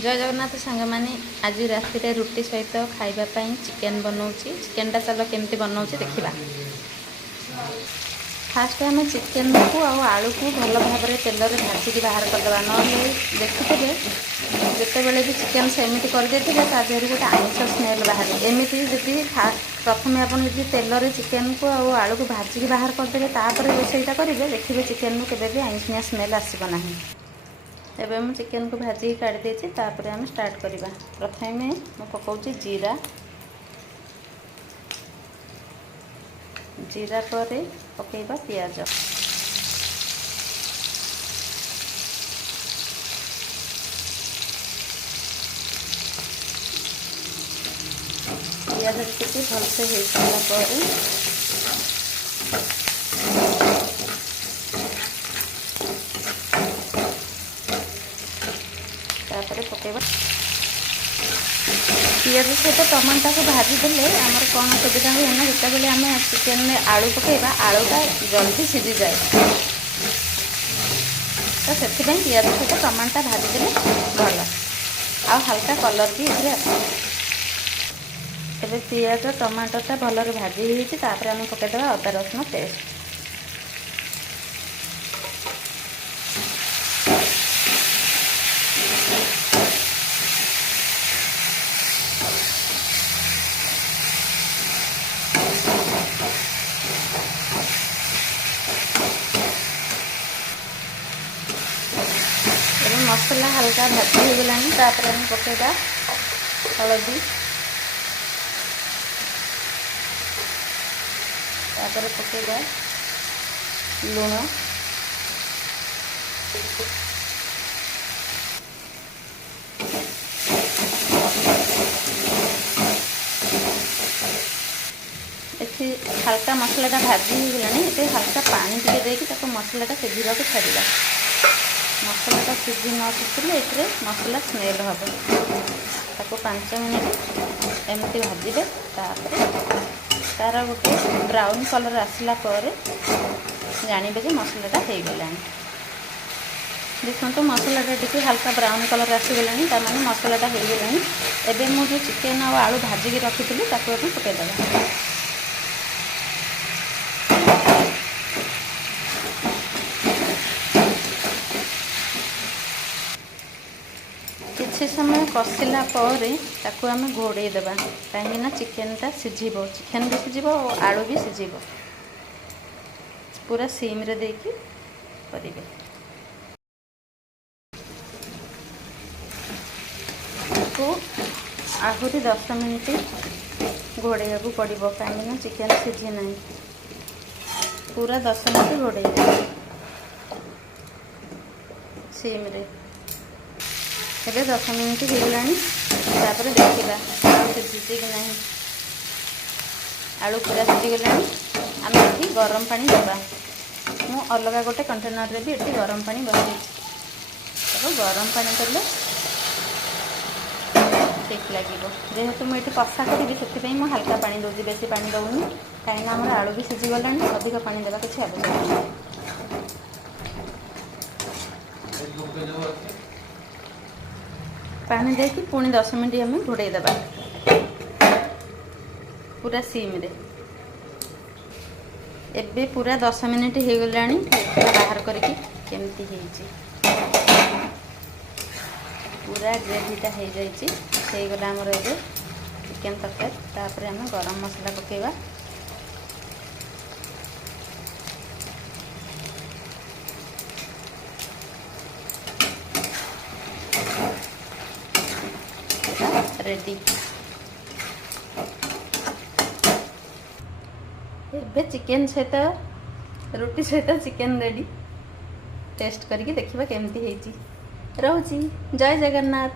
जय जगन्नाथ सांग मैंने आज राति रुटी सहित खावाई चिकेन बनाऊँगी। चिकेनटा चलो केमती बनाऊँगी देखा। फास्ट आम चिकेन को आलू को भल भाव में तेल में भाजिकी बाहर करदे ना देखुथे जिते भी चिकेन सेमती करदे ता देहर गोटे आमिष स्मेल बाहर एमती जी प्रथम आप तेल में चिकेन को आलू को भाजिकी बाहर करदे रोसईटा करेंगे देखिए चिकेन के आइंसिया स्मेल आसब ना। एबे मैं चिकेन को भाजी काढ़ी देछि तापर हम स्टार्ट करिबा। प्रथम मैं पकाउछि जीरा जीरा पर पकेबा प्याज प्याज टिके भलसे हो सारा पर पकेबा पियाज सहित टमाटा को भाजी देले आमर कौन सुविधा हुए ना जिते आम चिकेन में आलू पकेबा आलूटा जल्दी सीझी जाए तो से पियाज सहित टमाटा भाजी देले भल आ हल्का कलर भी ये आसे। पियाज टमाटोटा भलर भाजी होती आम पकईदेवा अदा रसुण पेस्ट मसला हल्का भाजी हो गलानी तापर हम पकेबा हलदी तापर पकेबा लूण एथि हल्का मसलाटा भाजी हो गलानी ये हल्का पानी टिके देकी मसलाटा सिझा छाड़ा मसलाटा सीझी न शिखिले ये मसला स्मेल हम ताको 5 मिनट एमती भाजिबे तार गोटे ब्राउन कलर आसला पर जानबे जे मसलाटा हो गला। देखो मसलाटा टी हल्का ब्राउन कलर आसीगला तार मसलाटा हो गला। एबे मु जो चिकेन और आलू भाजिकी रखी पकईदेवा किसी समय कषिला ताकू आम घोड़े देवा कहीं चिकेनटा सीझब चिकेन भी सीझब और आलू भी सीझब पूरा सिम रे देकी करेंगे। को आहरी 10 मिनट घोड़े को पड़ो कहीं चिकेन सीझी ना पूरा 10 मिनट घोड़े सिम रे। ଏବେ 10 ମିନିଟ୍ ହେଇଗଲାଣି ତାପରେ ଦେଖିବା ଆଳୁ ସିଝିଛି କି ନାହିଁ। ଆଳୁ ପୁରା ସିଝିଗଲାଣି ଆମେ ଏଠି ଗରମ ପାଣି ଦେବା। ମୁଁ ଅଲଗା ଗୋଟେ କଣ୍ଟେନରରେ ବି ଏଠି ଗରମ ପାଣି ବସେଇଛି ତାକୁ ଗରମ ପାଣି ଦେଲେ ଠିକ୍ ଲାଗିବ। ଯେହେତୁ ମୁଁ ଏଠି କଷା କରିବି ସେଥିପାଇଁ ମୁଁ ହାଲକା ପାଣି ଦେଉଛି ବେଶୀ ପାଣି ଦେଉନି କାହିଁକିନା ଆମର ଆଳୁ ବି ସିଝିଗଲାଣି ଅଧିକ ପାଣି ଦେବା କିଛି ଆବଶ୍ୟକ ନାହିଁ। पानी देकी पुणी 10 मिनट हमें घोड़े देवा पूरा सिम रे। एबे पूरा 10 मिनट हो गलानी बाहर करके केमती होईची पूरा ग्रेवीटा हो जाइए गला आमर ए चिकेन तरकारी। तापर आम गरम मसला पकेबा रेडी। एबे चिकेन सहित रुटी सहित चिकेन रेडी टेस्ट करके देखिबा केमती हेची। रहूची जय जगन्नाथ।